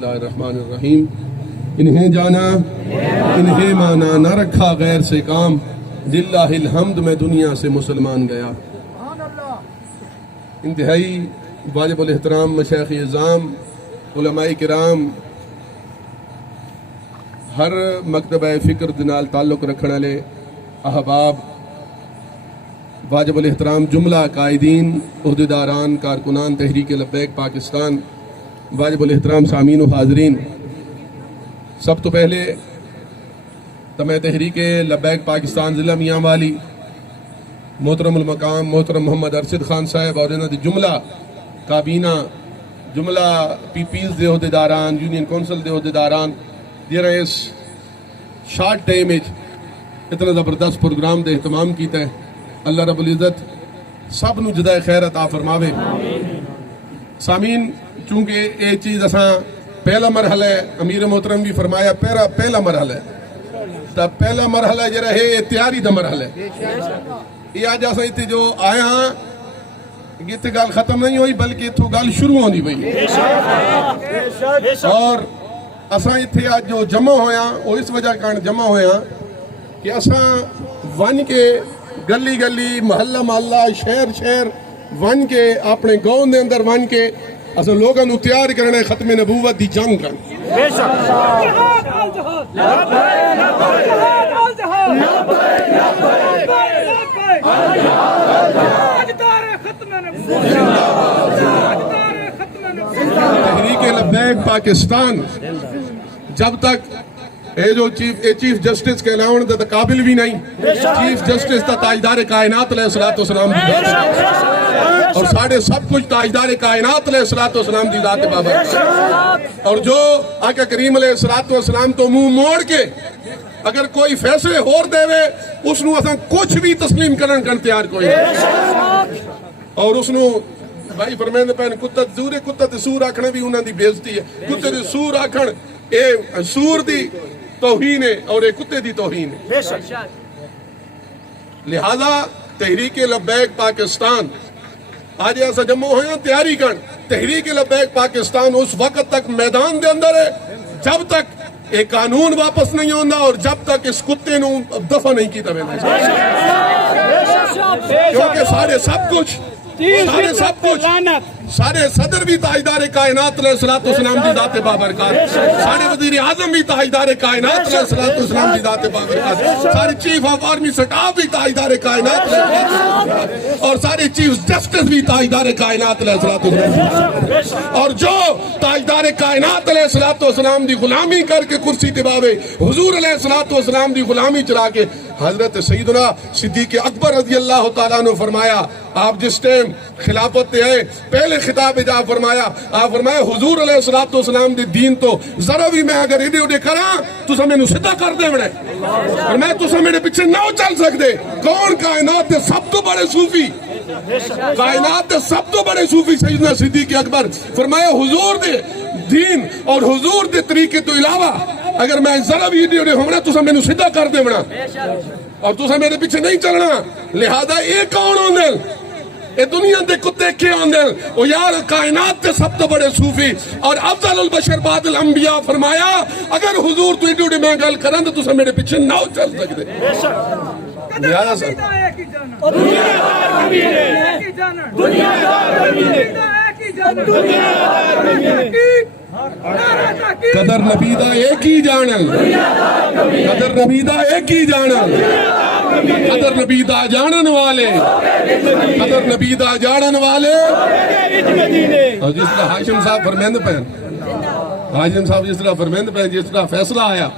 اللہ الرحمن الرحیم۔ انہیں جانا انہیں مانا، نہ رکھا غیر سے کام، للہ الحمد میں دنیا سے مسلمان گیا۔ انتہائی واجب الاحترام مشائخ اعظام، علماء کرام، ہر مکتبہ فکر دے نال تعلق رکھنے والے احباب، واجب الاحترام جملہ قائدین، عہدیداران، کارکنان تحریک لبیک پاکستان، واجب الاحترام سامعین و حاضرین، سب تو پہلے تو میں تحریک لبیک پاکستان ضلع میاں والی محترم المقام محترم محمد ارشد خان صاحب اور انہوں نے جملہ کابینہ، جملہ پی پیز دے عہدیداران، یونین کونسل دے عہدیداران جنہوں نے اس شارٹ ٹائم اتنا زبردست پروگرام دے اہتمام کیتا ہے، اللہ رب العزت سب نو جزائے خیر عطا فرماوے۔ سامعین، چونکہ یہ چیز اساں پہلا مرحلہ ہے، امیر محترم بھی فرمایا پہلا مرحلہ ہے، تو پہلا مرحلہ جو رہے یہ تیاری دا مرحلہ ہے۔ یہ آج اساں اتنے جو آئے ہاں اتنے گل ختم نہیں ہوئی بلکہ اتھو گل شروع ہوندی پئی، اور اساں اتنے آج جو جمع ہویا وہ اس وجہ کارن جمع ہویا کہ اساں ون کے گلی گلی محلہ محلہ شہر شہر ون کے اپنے گاؤں دے اندر ون کے اساں لوگاں نو تیار کرنا ختم نبوت دی جنگ کرن۔ تحریک لبیک پاکستان جب تک اے جو چیف جسٹس کے علاوہ دا قابل بھی نہیں، چیف جسٹس دا تاجدار کائنات علیہ السلام دی ذات، اور ساڑھے سب کچھ تاجدار کائنات علیہ السلام دی ذات بابر، اور جو آقا کریم علیہ السلام تو منہ موڑ کے اگر کوئی فیصلے ہور دے وے اس نو اساں کچھ بھی تسلیم کرن کن تیار کوئی نہیں، اور اس نو بھائی فرمیندے پہن کتے سور آکھنے بھی انہاں دی بےزتی ہے، کتے دی سور آکھن اے سور دی توہین ہے اور اے کتے دی توہین ہے۔ لہذا تحریک لبیک پاکستان آج ایسا جمع ہوئے تیاری کر، تحریک لبیک پاکستان اس وقت تک میدان دے اندر ہے جب تک ایک قانون واپس نہیں ہوندہ اور جب تک اس کتے نو دفع نہیں کی تمہیں کیونکہ سارے سب کچھ سارے صدر بھی تاجدار کائنات علیہ السلام دی ذات بابرکات، سارے وزیر اعظم بھی تاجدار کائنات علیہ السلام دی ذات بابرکات، سارے چیف آف آرمی سٹاف بھی تاجدار کائنات علیہ السلام، اور سارے چیف جسٹس بھی تاجدار کائنات علیہ السلام، اور جو تاجدار کائنات علیہ السلام دی غلامی کر کے کرسی دباوے، حضور علیہ السلام دی غلامی چلا کے، حضرت سیدنا صدیق اکبر رضی اللہ تعالیٰ عنہ فرمایا، آپ جس ٹائم خلافت تے آئے پہلے خطاب جا فرمایا، آپ فرمایا حضور علیہ السلام دی دین تو ذرا بھی میں اگر ایڈے اڈے کراں تو سا میں نو صدہ کر دے بڑے، اور میں تو سا میرے پیچھے نہ چل سکتے۔ کون کائنات دے سب تو بڑے صوفی، کائنات دے سب تو بڑے صوفی سیدنا صدیق اکبر فرمایا حضور دے دین اور حضور دے طریقے تو علاوہ اگر میں ذرا بھی ایڈے اڈے ہونا تو سا میں نو صدہ کر دے بڑا اور تو سا میرے پیچھے نہیں چلنا۔ لہذا یہ کون ہوندے اے دنیا دے کتے کیا ہوندے او یار کائنات تے سب تو بڑے صوفی اور افضل البشر بعد الانبیاء فرمایا اگر حضور تو ایڈے اڈے میں گل کرن تو تسا میرے پیچھے نہ چل سکتے۔ دنیا قدر نبی دا ایک ہی جانل، قدر نبی دا ایک ہی جانل، قدر نبی دا جانن والے، قدر نبی دا جانن والے، اور جس طرح حاشم صاحب فرمیند پہن، حاشم صاحب جس طرح فرمیند پہن، جس طرح فیصلہ آیا،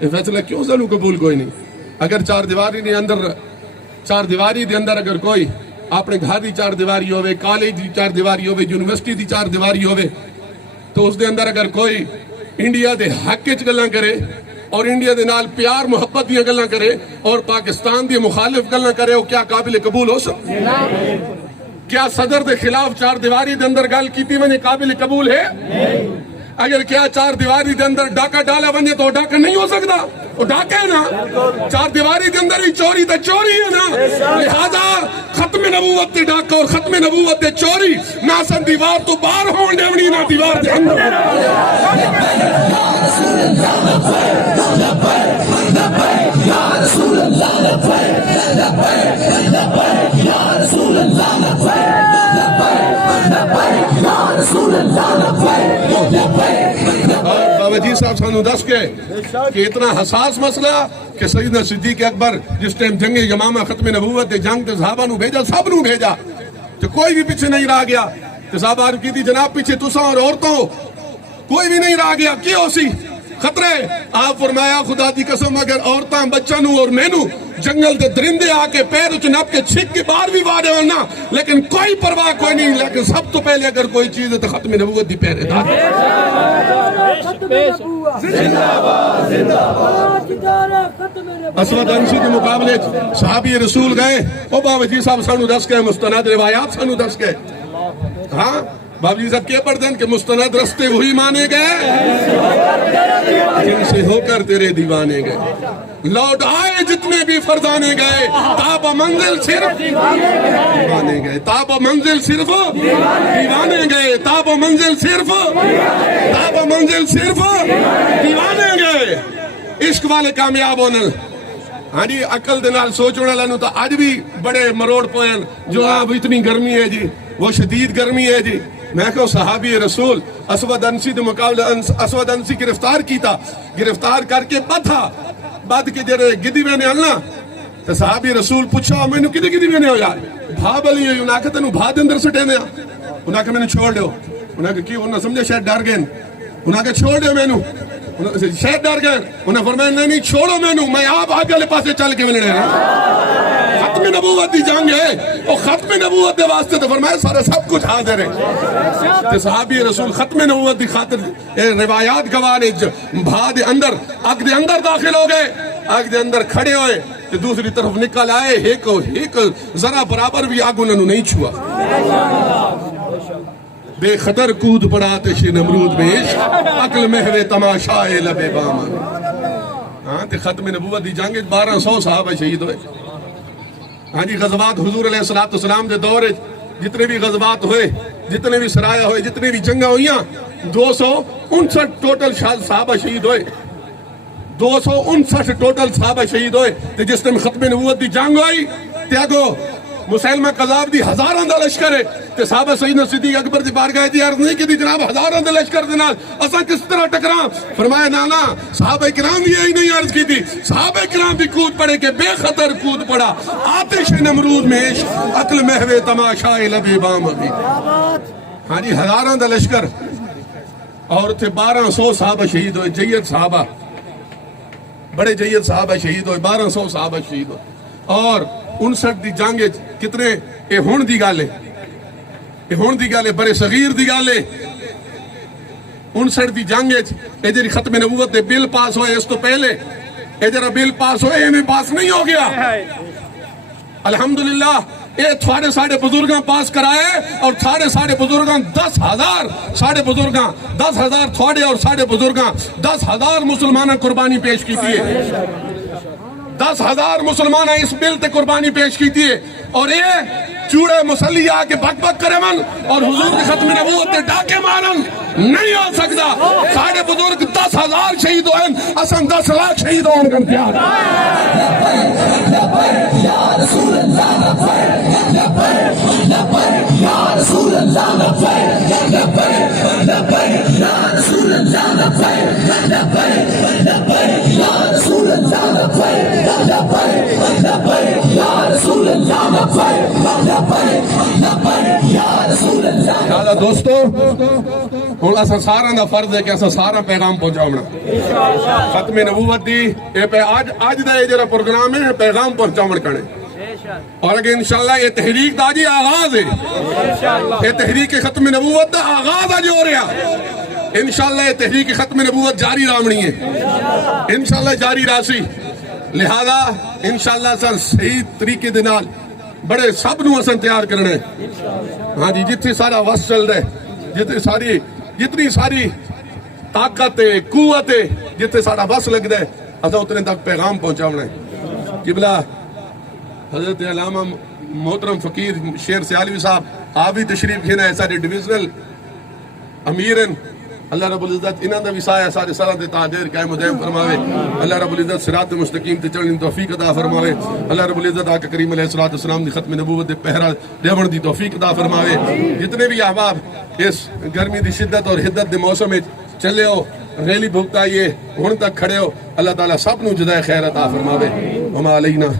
یہ فیصلہ کیوں سنوں قبول کوئی نہیں؟ اگر چار دیواری دے اندر اگر کوئی اپنے گھر دی چار دیواری ہوئے، کالج دی چار دیواری ہوئے، یونیورسٹی دی چار دیواری ہوئے، تو اس دے اندر اگر کوئی انڈیا دے حق وچ گلاں کرے اور انڈیا دے نال پیار محبت دیاں گلاں کرے اور پاکستان دی مخالف گلاں کرے، وہ کیا قابل قبول ہو سکتے؟ کیا صدر دے خلاف چار دیواری دے اندر گل کیتی ونے قابل قبول ہے؟ اگر کیا چار دیواری دے اندر ڈاکہ ڈالا ونے تو ڈاکہ نہیں ہو سکتا؟ وہ ڈاکہ ہے نا، چار دیواری دے اندر بھی چوری تا چوری ہے نا، لہذا ختم نبوت دے ڈاکہ اور ختم نبوت دے چوری نہ سن دیوار تو باہر ہون دیونی نہ دیوار دے اندر۔ بابا جی صاحب سانو دس کے کہ اتنا حساس مسئلہ کہ سیدنا صدیق اکبر جس ٹائم جنگ یمامہ ختم نبوت دے جنگ تے صحابہ نو بھیجا، سب نو بھیجا تو کوئی بھی پیچھے نہیں رہ گیا. تے صحابہ عرض کیتی جناب پیچھے تساں اور عورتوں کوئی بھی نہیں رہ گیا، کی ہو سی خطرے؟ آپ فرمایا خدا دی قسم اگر عورتاں بچہ نو اور مینو جنگل دے درندے آ کے پیر اچ نپ کے چھک کے باہر بھی وارے ہونا لیکن کوئی پرواہ کوئی نہیں. لیکن سب تو پہلے اگر کوئی چیز ہے تو ختم نبوت دی پہرے دار. اسود انسی کے مقابلے صحابی رسول گئے. او بابا جی صاحب سانو دس گئے مستند روایات سانو دس گئے. ہاں بابا جی صاحب کیا پڑھتے ہیں کہ مستند رستے وہی مانے گئے جن سے ہو کر تیرے دیوانے گئے. لوٹ آئے جتنے بھی فرزانے گئے، تاب منزل صرف دیوانے گئے. تاب منزل صرف دیوانے گئے. تاب منزل صرف دیوانے گئے. عشق والے کامیاب ہونے ہاں جی عقل دے نال سوچنے والوں تو اج بھی بڑے مروڑ پوئن جو اب اتنی گرمی ہے جی، وہ شدید گرمی ہے جی. میں کہو صحابی رسول اسود انسی دے مقابلے اسود انسی گرفتار کیتا، گرفتار کر کے بدھا بد کے جڑے گدی میں نے آنا تو صحابی رسول پوچھا میں نے کدی میں نے ہو یار بھا بلی ہوئی. انہاں کہ تینوں بھا دے اندر سٹے نے انہاں کہ میں نے چھوڑ دیو. انہاں کہ انہاں سمجھے شاید ڈر گئے. انہاں کہ چھوڑ دیو میں نو شاید ڈر گئے. انہاں فرمایا نہیں چھوڑو میں نو، میں آپ آگے والے پاسے چل کے ملنے ختم نبوت دی جنگ ہے. اور ختم نبوت دے واسطے تو فرمایا سارے سب کچھ حاضر ہے. تے صحابی رسول ختم نبوت دی خاطر روایات گواہ نے بھا دے اندر اگ دے اندر داخل ہو گئے، اگ دے اندر کھڑے ہوئے تے دوسری طرف نکل آئے. ایک ذرا برابر بھی آگ انہوں نے نہیں چھوا. بے خطر کود پڑا آتش نمرود میں عشق، عقل محو تماشائے لبے بامن. ہاں تے ختم نبوت دی جنگ 1200 صحابہ شہید ہوئے. ہاں جی غزوات حضور علیہ السلام دے دور جتنے بھی غزوات ہوئے، جتنے بھی سرایہ ہوئے، جتنے بھی جنگاں ہوئیاں 259 ٹوٹل صحابہ شہید ہوئے. 259 ٹوٹل صحابہ شہید ہوئے. تے جس ٹائم ختم نبوت دی جنگ ہوئی تے اگو مسلمہ قذاب دی ہزاراں دا لشکر ہے تے صحابہ سیدنا صدیق اکبر دی بارگاہ دی عرض نہیں کی دی جناب ہزاراں دا لشکر دے نال اساں کس طرح ٹکراں؟ فرمایا نانا صحابہ کرام بھی یہی نہیں عرض کی تھی، صحابہ کرام بھی کود پڑے کہ بے خطر کود پڑا آتش نمرود میں عشق، عقل محو تماشائے لبے بام ابھی. ہاں جی ہزاراں دا لشکر اور تھے 1200 صحابہ شہید ہوئے. جید صحابہ بڑے جید صحابہ شہید ہوئے. 1200 صحابہ شہید ہوئے. اور 59 دی جنگ کتنے اے ہون دی گالے برے صغیر دی گالے 59 دی جنگ اے جڑی ختم نبوت دے بل پاس ہوئے اس تو پہلے اے جڑا بل پاس ہوئے میں پاس نہیں ہو گیا. الحمدللہ اے تھوڑے ساڑھے بزرگاں پاس کرائے اور ساڑھے بزرگاں 10,000 ساڑھے بزرگاں 10,000 تھوڑے اور ساڑھے بزرگاں 10,000 مسلمانہ قربانی پیش کی تھی. 10,000 مسلمانہ اس بل تے قربانی پیش کی تھی. اور یہ چوڑے مسلی آکے بک بک کرے من اور حضور کی ختم نبوت تے ڈاکے مارن نہیں ہو سکتا. ساڑھے بزرگ 10,000 شہید ہوئے اسان 10 لاکھ شہید ہوئے کر دیا. یا رسول اللہ لبیک لبیک یا رسول اللہ لبیک لبیک لبیک یا رسول اللہ لبیک لبیک لبیک یا رسول اللہ لبیک لبیک لبیک یا رسول اللہ لبیک لبیک لبیک یا رسول اللہ. دوستو ہوں اصا سارا دا فرض ہے کہ اصا سارا پیغام پہنچاؤنا. ختم نبوت دی اج دا یہ جڑا پروگرام ہے پیغام پہنچاؤن کرنے. اور اگر انشاءاللہ یہ تحریک دا جی آغاز ہے، یہ تحریک ختم نبوت دا آغاز آج ہو رہا. انشاءاللہ یہ تحریک ختم نبوت جاری رامنی ہے، انشاءاللہ جاری راسی. لہذا انشاءاللہ اصا صحیح طریقے دے نال بڑے سب نو اصا تیار کرنے. ہاں جی جتنے سارا وقت چل رہے، جتنی ساری طاقت قوت جتنے سارا بس لگ دے اصا اتنے تک پیغام پہنچاؤنا ہے. قبلہ حضرت علامہ محترم فقیر شیر سیالوی صاحب آپ بھی تشریف گھنا ہے، سارے ڈویژنل امیرن اللہ رب العزت انہاں دا بھی سایہ سارے سراں تے تا دیر قائم و دائم فرماوے اللہ رب العزت صراط مستقیم تے چلنے دی توفیق عطا فرماوے اللہ رب العزت آقا کریم علیہ الصلوۃ والسلام دی ختم نبوت دے پہرا دیون دی توفیق عطا فرماوے جتنے بھی احباب اس گرمی دی شدت اور حدت دے موسم وچ چلے ہو ریلی بھگتائیے ہن تک کھڑے ہو اللہ تعالیٰ سب نو جزائے خیر عطا فرماوے وما علینا